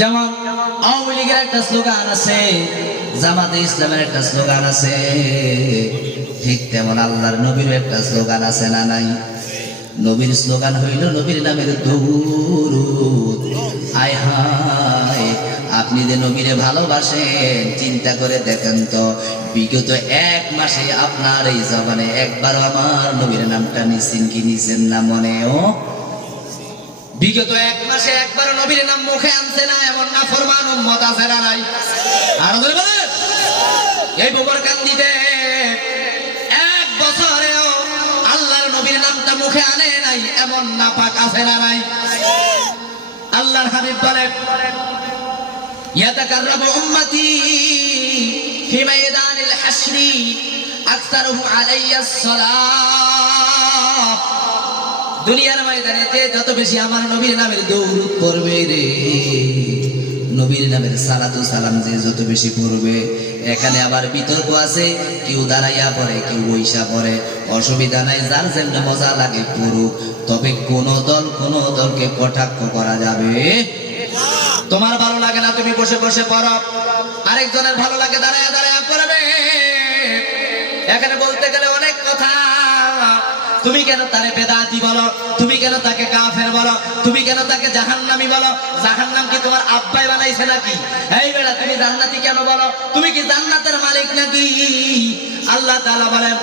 যেমন আওয়ামী লীগের একটা স্লোগান আছে, জামাতে ইসলামের একটা স্লোগান আছে। ঠিক তেমন আল্লাহর নবীর একটা স্লোগান আছে না নাই? নবীর স্লোগান হইল নবীর নামের দৌরুদ। আয় হায়, আপনি যে নবীরে ভালোবাসেন, চিন্তা করে দেখেন তো, বিগত এক মাসে আপনার এই জবানে একবার আমার নবীর নামটা নিছেন কি নিছেন না মনেও বিগত এক মাসে একবার নবীর নাম মুখে আনছে না এমন না ফরমান উম্মত আছে না নাই আর ধরে বলে এই গোবর কান্দিতে এক বছরেও আল্লাহর নবীর নামটা মুখে আনে নাই এমন না পাক আছে না নাই আল্লাহর হাবিব বলে يتقرب أمتي في ميدان الحشر أكثره علي الصلاة দুনিয়ার ময়দানেতে যত বেশি আমার নবীর নামের দৌড় পড়বে রে, নবীর নামের সালাতু সালাম যে যত বেশি পড়বে, এখানে আবার বিতর্ক আছে, কেউ দাঁড়াইয়া পড়ে, কেউ বৈশা পড়ে, অসুবিধা নাই, যার যেমন মজা লাগে পড়ুক, তবে কোন দল কোন দলকে কটাক্ষ করা যাবে। তোমার ভালো লাগে না, তুমি বসে বসে পড়ো। আরেকজনের ভালো লাগে দাঁড়ায় দাঁড়ায় পড়বে। এখানে বলতে গেলে অনেক কথা। তুমি কেন তারে বেদাতি বলো? তুমি কেন তাকে কাফের বলো? তুমি কেন তাকে জাহান্নামি বলো? জাহান্নাম কি তোমার আব্বাই বানাইছে নাকি? এই বেড়া তুমি জান্নাতি কেন বলো? তুমি কি জান্নাতের মালিক নাকি? আল্লাহ তাআলা বলেন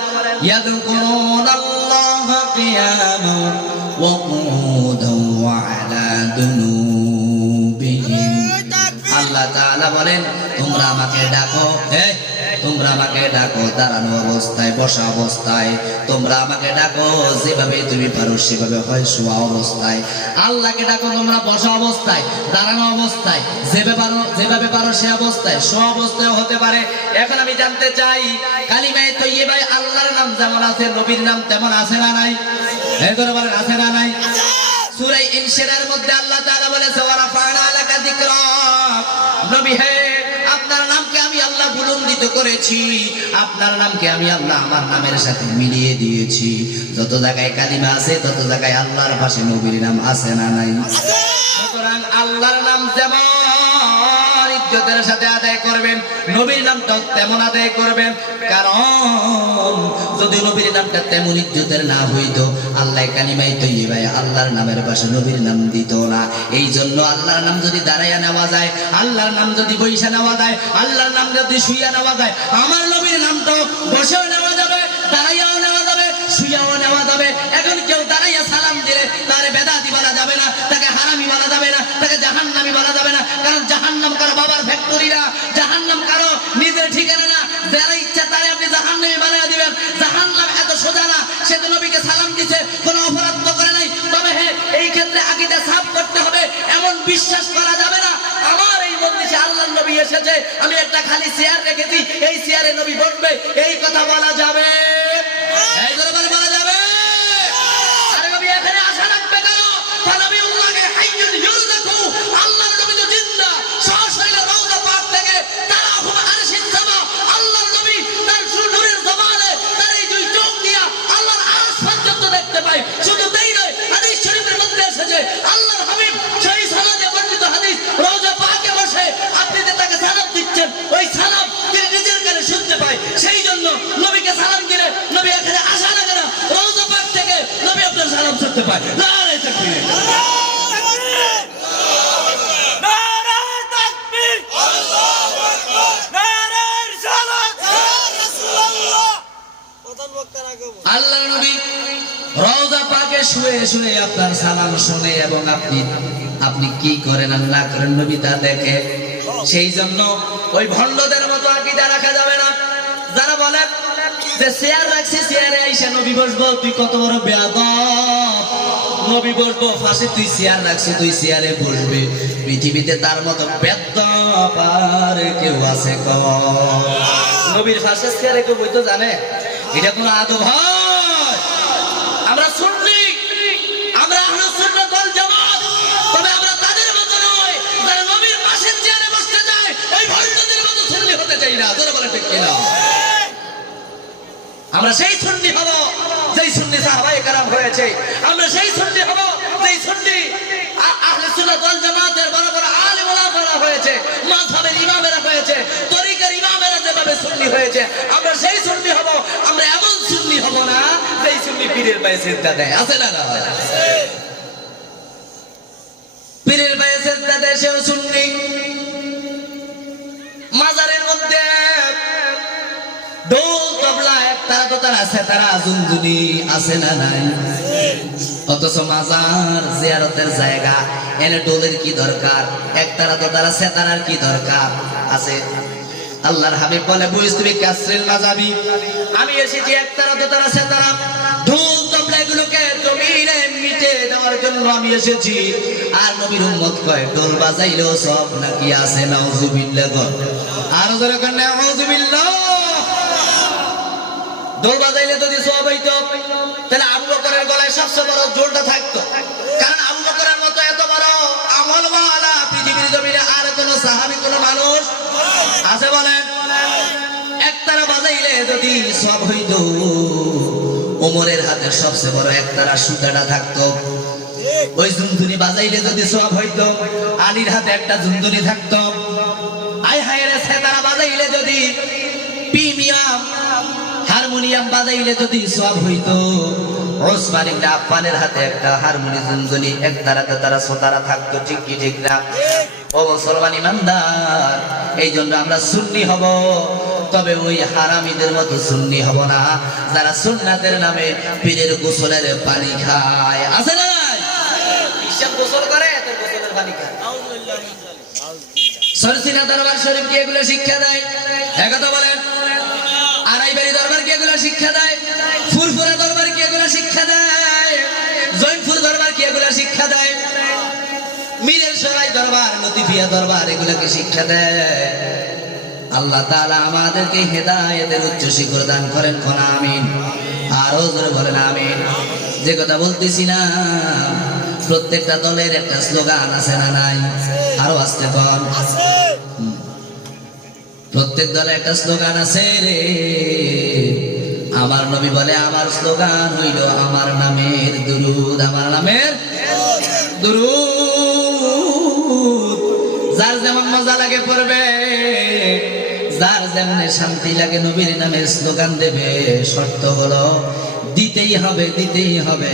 ইয়াযকুরুন আল্লাহ কিয়ামা ওয়া কুউদান ওয়া আলা দুনুবিহিম। আল্লাহ তাআলা বলেন তোমরা আমাকে ডাকো। হে তোমরা আমাকে ডাকো, দাঁড়ানো অবস্থায়, বসা অবস্থায়। তোমরা আমাকে ডাকো, যেভাবে তুমি পারো সেভাবে হয় শোয়া অবস্থায়। আল্লাহকে ডাকো, তোমরা বসা অবস্থায়, দাঁড়ানো অবস্থায়। যেভাবে পারো যেভাবে পারো সে অবস্থায় শোয়া অবস্থায় হতে পারে। এখন আমি জানতে চাই, কালিমায় তো ইয়ে ভাই আল্লাহর নাম যেমন আছে, নবীর নাম তেমন আছে না নাই? এই বলেন আছে না নাই? সূরা ইনশিরার মধ্যে আল্লাহ তাআলা বলেছে, ওয়া রাফা'না লাকা যিকরাক নবী, হে আপনার নামকে আমি আল্লাহ বুলন্দিত করেছি। আপনার নামকে আমি আল্লাহ আমার নামের সাথে মিলিয়ে দিয়েছি। যত জায়গায় কালিমা আছে তত জায়গায় আল্লাহর পাশে নবীর নাম আছে না নাই? সুতরাং আল্লাহর নাম যেমন ইজ্জতের সাথে আদায় করবেন, নবীর নামটাও তেমন আদায় করবেন। কারণ, যদি নবীর নামটা তেমন ইজ্জতের না হইতো আল্লাহ কালিমাই তো ভাই, আল্লাহর নামের পাশে নবীর নাম দিত না। এই জন্য আল্লাহর নাম যদি দাঁড়াইয়া নেওয়া যায়, আল্লাহর নাম যদি বৈশা নেওয়া যায়, আল্লাহর নাম যদি শুইয়া নেওয়া যায়, আমার নবীর নামটাও বসেও নেওয়া যাবে, দাঁড়াইয়াও নেওয়া যাবে, শুইয়াও নেওয়া যাবে। এখন কেউ দাঁড়াইয়া সালাম দিলে তারে বেদাতি বলা যাবে না, তাকে হারামি বলা যাবে না, তাকে জাহান্নামি বলা যাবে না। কারণ জাহান্নাম কারও বাবার ফ্যাক্টরি না, জাহান্নাম কারও নিজের ঠিকানা না। যারা ইচ্ছা তারে আপনি জাহান্নামি বানিয়ে দিবেন। জাহান্নাম এত সোজা না, সে তো নবীকে সালাম দিছে, কোনো অপরাধ তো করে নাই। তবে হ্যাঁ এই ক্ষেত্রে আকিদা সাফ করতে হবে, এমন বিশ্বাস করা যাবে না। আমার এই মন্দিরে আল্লাহ নবী এসেছে, আমি একটা খালি চেয়ার রেখেছি, এই চেয়ারে নবী বসবে, এই কথা বলা যাবে। বক্তার আগে বল। আল্লাহ নবী রওজা পাকে শুয়ে শুয়ে আপনার সালাম শুনে এবং আপনি আপনি কি করেন আর না করেন নবী তা দেখে সেই জন্য ওই ভণ্ডদের মতো আকিদা রাখা যাবে না যারা বলে যে চেয়ার রাখছি চেয়ারে আইসা নবী বসবো, তুই কত বড় বেয়াদব নবী বসবো ফাঁসে তুই চেয়ার রাখছি, তুই চেয়ারে বসবি। পৃথিবীতে তার মতো আর কেউ আছে নবীর ফাঁসে চেয়ারে কেউ বইতো জানে? এটা কোনো আদব আমরা শুনলি আমরা আমরা যারা নবীর মতো চাই না। জোরে বলে ঠিক কিনা? আমরা সেই সুন্নি হব যেই সুন্নি সাহাবায়ে কেরাম হয়েছে। আমরা সেই সুন্নি হব যেই সুন্নি আ- আহলে সুন্নাত ওয়াল জামাতের বড় বড় আলেম ওলামারা হয়েছে ইমামেরা হয়েছে তরিকার ইমামেরা যেভাবে সুন্নি হয়েছে আমরা সেই সুন্নি হব আমরা এমন সুন্নি হব না যেই সুন্নি পীরের পায়ে সেজদা দেয়। আছে না না? পীরের পায়ে সেজদা দেয় সেও সুন্নি। তারা তো তারা আছে, তারা জুনজুনি আছে না নাই? অথচ মাজার জিয়ারতের জায়গা এনে ডোলের কি দরকার? এক তারা তো তারা সেতারার কি দরকার? আছে। আল্লাহর হাবিব বলে, বুঝ তুমি কাসরিল মাজাবি? আমি এসেছি, এক তারা তো তারা সেতারা ঢোল তবলা এগুলোকে জমিনে মিটে দেওয়ার জন্য আমি এসেছি। আর নবীর উম্মত কয়, ঢোল বাজাইলেও সব নাকি আছে, নাউজুবিল্লাহ আরও জোরে কর নাউজুবিল্লাহ। দোল বাজাইলে যদি সব হইতো, তাহলে আবু বকরের গলায় সবচেয়ে বড় জোরটা থাকতো। কারণ আবু বকরের মতো এত বড় আমল মালা পৃথিবীর জমিনে আর কোন সাহাবি, কোন মানুষ আছে বলেন একতারা বাজাইলে যদি সব হইতো, ওমরের হাতে সবচেয়ে বড় একতারা সুতাটা থাকতো। ওই জুনজুনি বাজাইলে যদি সব হইতো, আলীর হাতে একটা জুনজুনি থাকতো। আই হায় রে সেতারা বাজাইলে যদি প্রিমিয়াম হারমোনিয়াম বাজাইলে যদি সব হইতো, ওসমান ইবনে আফফানের হাতে একটা হারমোনি জুনজুনি এক তারাতে তারা সোতারা থাকতো, ঠিক কি, ঠিক না? ও মুসলমান ইমানদার এই জন্য আমরা সুন্নি হব। তবে ওই হারামিদের মতো সুন্নি হব না। যারা সুন্নাতের নামে পীরের গোসলের পানি খায়। আছে না? শিক্ষা দেয়? একথা বলেন। আড়াইবাড়ি দরবার কি এগুলো শিক্ষা দেয়? ফুরফুরা দরবার কি এগুলো শিক্ষা দেয়? জৈনপুর দরবার কি এগুলো শিক্ষা দেয়? মিরের সরাই দরবার, লতিফিয়া দরবার এগুলোকে শিক্ষা দেয়? আল্লাহ তাআলা আমাদেরকে হেদায়েতের উচ্চ শিখর দান করেন, কোন আমিন? আরও জোরে বলেন, আমিন। যে কথা বলতেছি না, প্রত্যেকটা দলের একটা স্লোগান আছে না নাই? আরও আসতে আছে প্রত্যেক দলে একটা স্লোগান আছে রে। আমার নবী বলে, আমার স্লোগান হইল আমার নামের দুরুদ, আমার নামের দুরুদ। যার যেমন মজা লাগে পড়বে, যার যেমন শান্তি লাগে নবীর নামের স্লোগান দেবে, শর্ত হলো দিতেই হবে দিতেই হবে।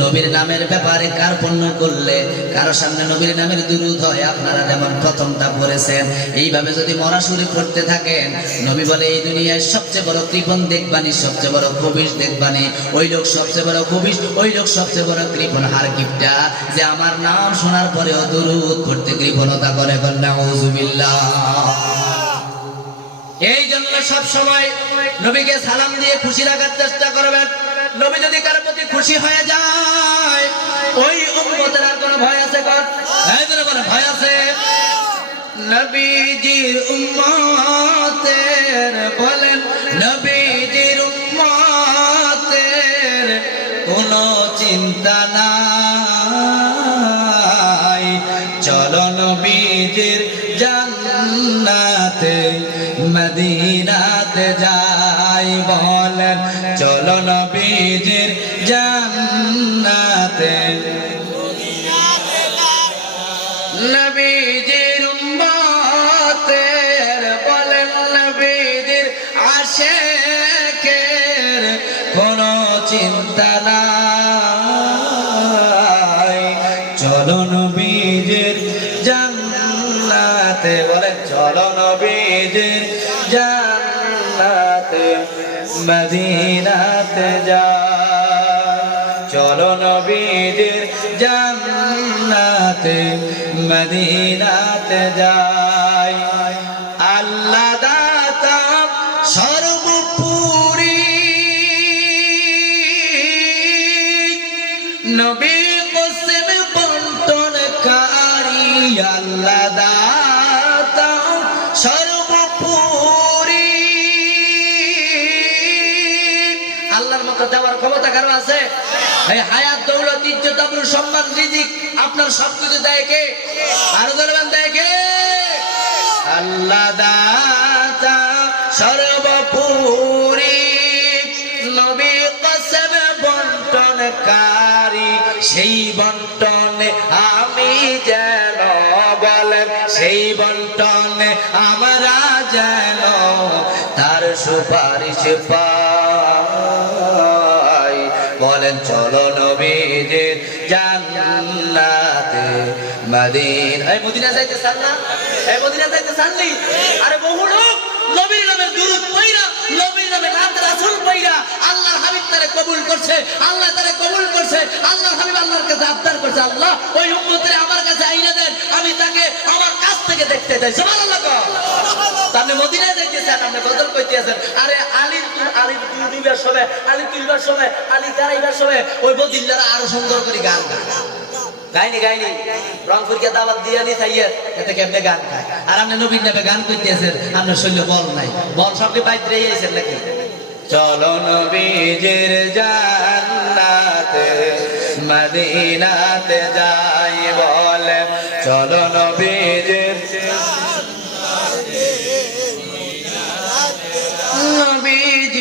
নবীর নামের ব্যাপারে কার পণ্য করলে? কারও সামনে নবীর নামের দুরুদ হয়, আপনারা যেমন প্রথমটা পড়েছেন, এইভাবে যদি মরাশুরি করতে থাকেন, নবী বলে, এই দুনিয়ায় সবচেয়ে বড় কৃপণ দেখবানি, সবচেয়ে বড় কবিশ দেখবানি। ওই লোক সবচেয়ে বড় কবিশ, ওই লোক সবচেয়ে বড় কৃপণ। হার কিপটা যে আমার নাম শোনার পরেও দুরুদ করতে কৃপণতা করে কন্যা এই জন্য সব সময় নবীকে সালাম দিয়ে খুশি রাখার চেষ্টা নবী যদি কারোর প্রতি খুশি হয়ে যায়, ওই উম্মতের আর কোনো ভয় আছে কর? বলে ভয় আছে? নবীজির উম্মতের বলেন, নবীজির উম্মতের কোনো চিন্তা নাই। চলো নবীজির জান্নাতে মদিনাতে জান্নাতে, মদিনাতে যাই। আল্লাহ দাতা সর্বপুরী। নবী কোসেম বন্টনকারী, আল্লাহ দাতা সর্বপুরী। আল্লাহর মতো দেওয়ার ক্ষমতা কারও আছে? এই আবরু সম্মান আপনার সবকিছু দেয় কে? আরও ধরবেন দেয় কে? আল্লাহ সর্বপুরী সেই বন্টনে আমি যেন বলেন, সেই বন্টনে আমরা যেন তার সুপারিশ পাই। বলেন, চলো নবীদের জান্নাতে মদিন এই মদিনা যাইতে চান এই মদিনা যাইতে চাননি আরে বহু লোক নবীর নামে দুরূদ পইরা, নবীর নামে নাত রাসূল পইরা আল্লাহর হাবিব তারে কবুল করছে, আল্লাহ তারে কবুল করছে, আল্লাহর হাবিব আল্লাহর কাছে আবদার করছে, আল্লাহ, ওই উম্মতের আমার কাছে আইনা দেন, আমি তাকে আমার কাছ থেকে দেখতে চাই। সুবহানাল্লাহ। আপনি মদিনায় যাইতেছেন, আপনি বদল কইতেছেন। আরে আলীর তুল আলীর দিবার সময়, আলী তুলবার সময়, আলী গাইবার সময়, ওই বদিল্লারা আরও সুন্দর করে গান গাইনি গাইনি? রংপুরকে দাওয়াত দিয়ে নি থাইয়ে, এতে কেমনে গান গায়? আর আপনি নবীন নামে গান করতেছেন আপনার শৈল্য বল নাই। বল সবকে বাইর রেই নাকি? চলো নবীজির জান্নাতে, মদিনাতে যাই বলে। চলো নবীজির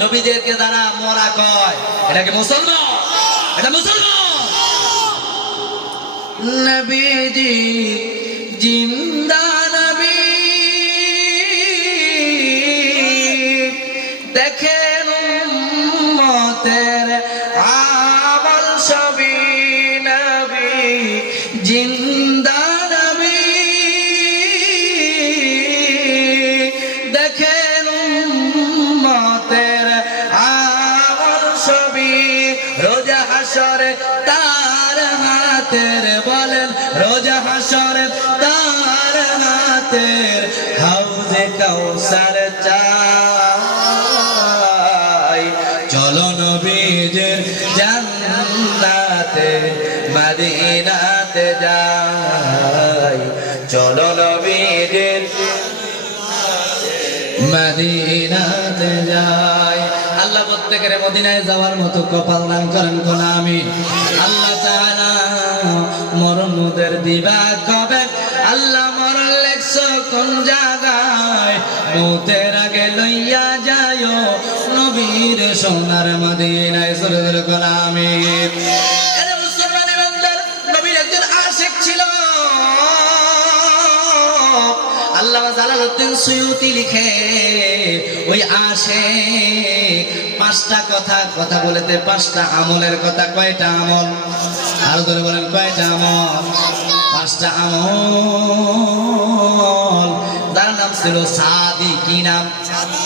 নবীদেরকে যারা মরা কয়। এটা কি মুসলমান? এটা মুসলমান? দেখেন সবই নবী। জিন্দা মদিনাতে যাই আল্লাহ প্রত্যেকের মদিনায় যাওয়ার মতো কপাল দান করেন আমি? আল্লাহ তাআলা মরণ দিবা কবে? আল্লাহ মরণ লেখছো কোন জায়গায়? আগে লইয়া যায় নবীর সোনার মদিনায়। সরে সরে জালালউদ্দিন সুয়ুতি লিখে ওই আসে পাঁচটা কথা কথা বলেতে পাঁচটা আমলের কথা, কয়টা আমল? আরও ধরে বলেন, কয়টা আমল? পাঁচটা আমল। তার নাম ছিল সাদি, কি নাম? সাদি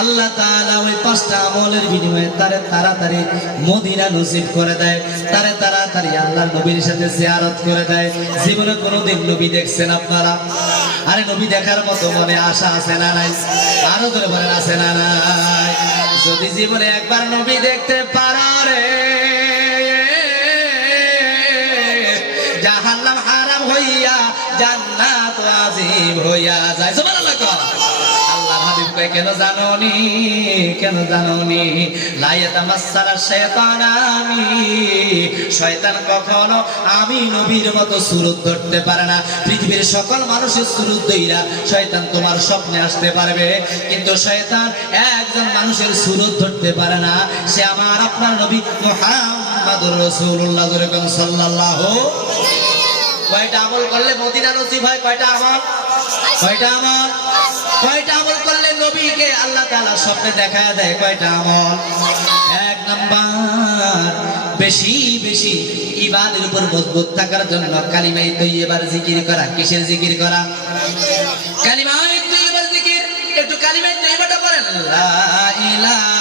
আল্লাহ তাআলা ওই পাঁচটা আমলের বিনিময়ে তারে তাড়াতাড়ি মদিনা নসিব করে দেয়। তারে তাড়াতাড়ি আল্লাহ নবীর সাথে জিয়ারত করে দেয়। জীবনে কোনোদিন নবী দেখছেন আপনারা? আরে নবী দেখার মতো মনে আশা আছে না নাই? আরও ধরে বলেন, আছে না নাই? যদি জীবনে একবার নবী দেখতে পারো রে, জাহান্নাম হারাম হইয়া, জান্নাত ওয়াজিব হইয়া যায়। সুবহানাল্লাহ কয় কেন কেন শয়তান, আমি। শয়তান কখনো আমি নবীর মতো সুরত ধরতে পারে না। পৃথিবীর সকল মানুষের সুরত দইরা শয়তান তোমার স্বপ্নে আসতে পারবে। কিন্তু শয়তান একজন মানুষের সুরত ধরতে পারে না। সে আমার আপনার নবী মুহাম্মাদুর কয়টা আমল করলে মদিনা নসিব হয়? কয়টা আমল? কয়টা আমল? কয়টা আমল করলে নবীকে আল্লাহ তাআলা স্বপ্নে দেখা দেয় কয়টা আমল? এক নাম্বার, বেশি বেশি ইবাদের উপর মজবুত থাকার জন্য কালিমাই তৈয়বার জিকির করা। কিসের জিকির করা? কালিমাই তৈয়বার জিকির। একটু কালিমাই তৈয়বাটা করেন লা ইলাহা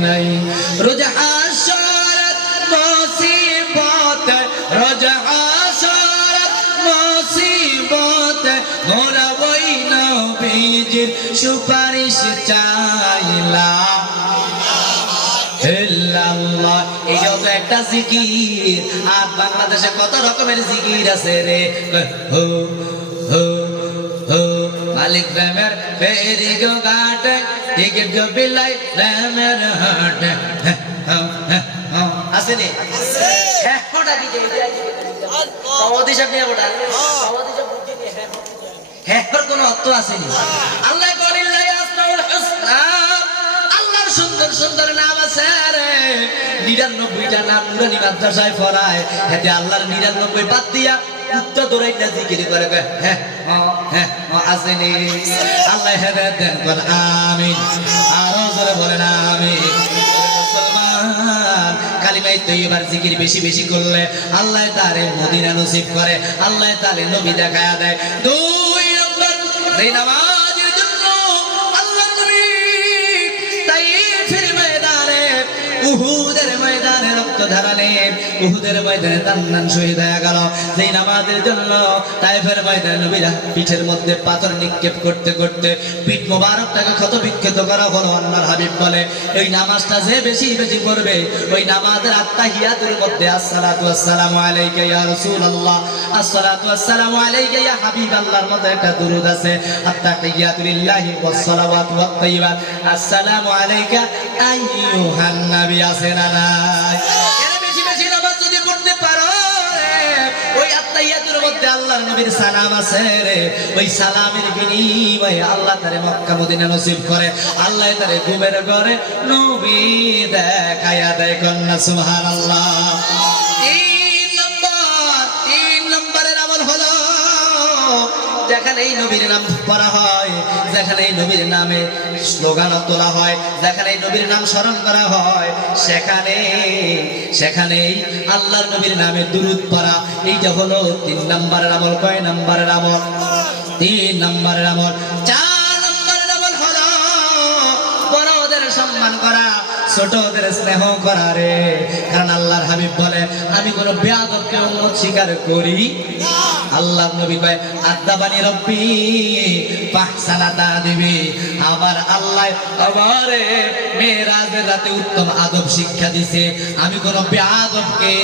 নাই সুপারিশ ইল্লাল্লাহ এই যত একটা জিকির, আর বাংলাদেশে কত রকমের জিকির আছে রে? হো হো। মালিক প্রেমের ফেরি গো ঘাট টিকিট গো বিলাই প্রেমের হাট। হ্যাঁ হ্যাঁ হ্যাঁ ওর কোনো অর্থ আসেনি। আল্লাহর সুন্দর সুন্দর নাম আছে নিরানব্বইটা নাম নুরানি মাদ্রাসায় পড়ায়। হেতে আল্লাহর নিরানব্বই বাদ দিয়া উত্তর দৌড়াইটা জিকির করে হ্যাঁ হ্যাঁ, আসেনি। আল্লাহ হেদায়েত দেন কর আমিন। আরও জোরে বলেন আমিন। জিকির করলে আল্লাহ তারে আল্লাহ নবী দেখা দেয়। দুই নম্বর উহুদের ময়দানে তান্নান শহীদ হয়ে গেল। সেই নামাজের জন্য তাইফের ময়দানে নবীরা পিঠের মধ্যে পাথর নিক্ষেপ করতে করতে পিঠ মোবারকটাকে ক্ষত বিক্ষত করা হলো, আল্লাহর হাবিব বলে। ওই নামাজটা যে বেশি বেশি করবে ওই নামাজের আত্তাহিয়াতের মধ্যে, আসসালাতু আসসালামু আলাইকা ইয়া রাসূলুল্লাহ, আসসালাতু আসসালামু আলাইকা ইয়া হাবিব, আল্লাহর মধ্যে একটা দুরূদ আছে। আত্তাহিয়াতু লিল্লাহি ওয়াস সালাওয়াতু ওয়াত তাইয়্যিবাত। আসসালামু আলাইকা আইয়ুহান নবী, আছে না নাই? মধ্যে আল্লাহর নবীর সালাম আছে রে। ওই সালামের বিনিময়ে আল্লাহ তারে মক্কা মদিনা নসিব করে। আল্লাহ তারে ঘুমের ঘরে নবী দেখায়া দেয় কন্যা, সুবহানাল্লাহ। নম্বর, তিন নম্বরের আমল হলো যেখানে এই নবীর নাম পড়া হয় যেখানে নবীর নামে স্লোগান তোলা হয়, যেখানে নবীর নাম স্মরণ করা হয়, সেখানে সেখানেই আল্লাহর নবীর নামে দুরুদ পড়া। এইটা হলো তিন নাম্বারের আমল। কয় নাম্বারের আমল? তিন নাম্বারের আমল। চার ছোটদের স্নেহ করা রে। কারণ আল্লাহর হাবিব বলে, আমি কোন বেয়াদবকে উন্মত স্বীকার করি। আল্লাহ নবী কয় আদাবানি রব্বি দিবি আমার আল্লাহ আমারে মেয়েরাজের রাতে উত্তম আদব শিক্ষা দিছে। আমি কোন বেয়াদবকে,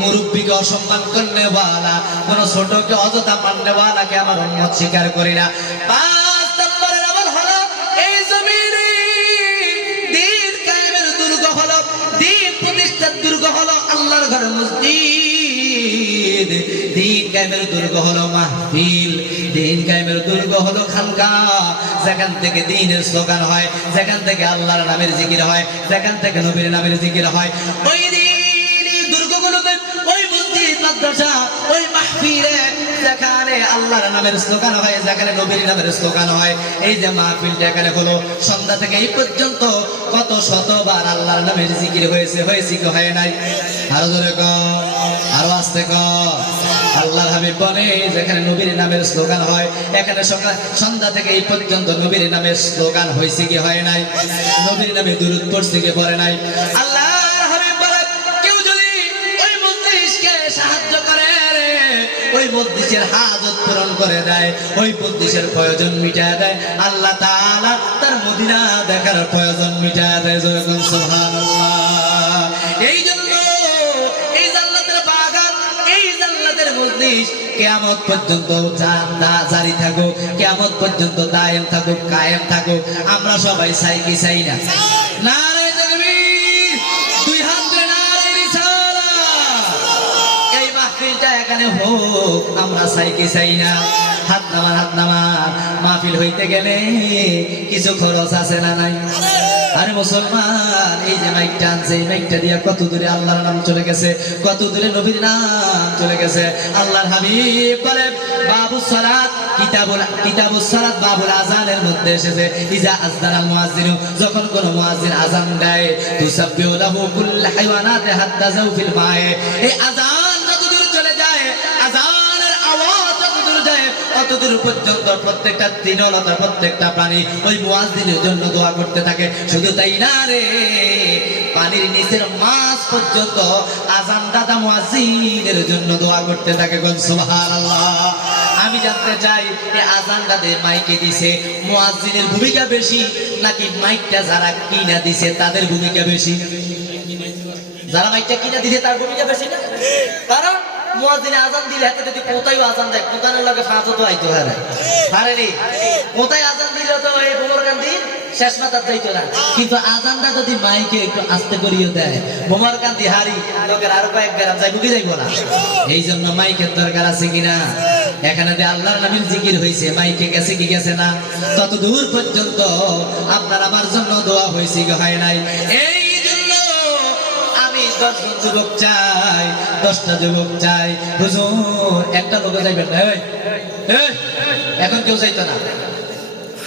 মুরব্বীকে অসম্মান করলে বালা কোন ছোটকে অযথা মানলে বালাকে আমার উন্মত স্বীকার করি না। কায়েমের দুর্গ হলো মাহফিল। দিন কায়েমের দুর্গ হলো খানকা যেখান থেকে দিনের স্লোগান হয়, যেখান থেকে আল্লাহর নামের জিকির হয়, যেখান থেকে নবীর নামের জিকির হয়, ওই দিন দুর্গগুলোতে, ওই মসজিদ, মাদ্রাসা, ওই মাহফিলে যেখানে আল্লাহর নামের স্লোগান হয়, যেখানে নবীর নামের স্লোগান হয়, এই যে মাহফিলটা এখানে হলো, সন্ধ্যা থেকে এই পর্যন্ত কত শতবার আল্লাহর নামের জিকির হয়েছে হয়েছে কি হয় নাই? আরও ক আরও আসতে ক আল্লাহর হাবিব বলে, যেখানে নবীর নামের স্লোগান হয়, এখানে সকাল সন্ধ্যা থেকে এই পর্যন্ত নবীর নামের স্লোগান হয়েছে কি হয় নাই? নবীর নামে দূরত পড়ছে কি পড়ে নাই? আল্লাহর কেউ যদি সাহায্য করে রে, ওই মজলিসের হাজত পূরণ করে দেয়, ওই মজলিসের প্রয়োজন মিটায় দেয়, আল্লাহ তার মদিনা দেখার প্রয়োজন মিটায় দেয় যেরকম সুবহানাল্লাহ। কেয়ামত পর্যন্ত জারি থাকুক কেয়ামত পর্যন্ত দায়েম থাকুক কায়েম থাকুক আমরা সবাই চাই কি চাই না? হোক, আমরা চাই কি চাই না? হাত নামার হাত নামার। মাহফিল হইতে গেলে কিছু খরচ আছে না নাই? আরে মুসলমান, এই যে মাইকটা আনছে, এই মাইকটা দিয়া কত দূরে আল্লাহর নাম চলে গেছে, কত দূরে নবীর নাম চলে গেছে। আল্লাহর হাবিব বলে বাবু সালাত, কিতাবুল বাবুল আজানের মধ্যে এসেছে। ইজা আজদানাল মুয়াজ্জিনু যখন কোন মুয়াজ্জিন আজান দেয়, তুসাব্বিহু লাহু হাত্তা জাউফিল মায়ে। এই আজান যায় অত দূর পর্যন্ত প্রত্যেকটা তৃণলতা প্রত্যেকটা প্রাণী ওই মুয়াজ্জিনের জন্য দোয়া করতে থাকে। শুধু তাই না রে, পানির নিচের মাছ পর্যন্ত আজান দাদা মুয়াজ্জিনের জন্য দোয়া করতে থাকে আমি জানতে চাই এই আজান দাদে মাইকে দিছে, মুয়াজ্জিনের ভূমিকা বেশি নাকি মাইকটা যারা কিনা দিছে, তাদের ভূমিকা বেশি? যারা মাইকটা কিনা দিছে, তার ভূমিকা বেশি না? কারণ দিলে হাতে যদি দেয় আইতো হারে হারে আজান দিলে তো এই বোমর কান্দি শেষ না। কিন্তু যদি মাইকে একটু আস্তে দেয়, বোমার কান্দি হারি, লোকের আরও কয়েক গ্রাম যাই যাইবো না। এই জন্য মাইকের দরকার আছে কিনা? এখানে যে আল্লাহর নামের জিকির হয়েছে মাইকে গেছে কি গেছে না? তত দূর পর্যন্ত আপনার আমার জন্য দোয়া হয়েছে কি হয় নাই? এই যুবক চাই, দশটা যুবক চাই। হুজুর, একটা লোকে যাইবেন না এখন কেউ যাইতো না।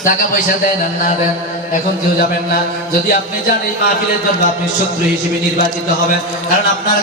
টাকা পয়সা দেন আর না দেন, এখন কেউ যাবেন না। যদি আপনি যান এই মাহফিলের জন্য আপনি শত্রু হিসেবে নির্বাচিত হবেন, কারণ আপনার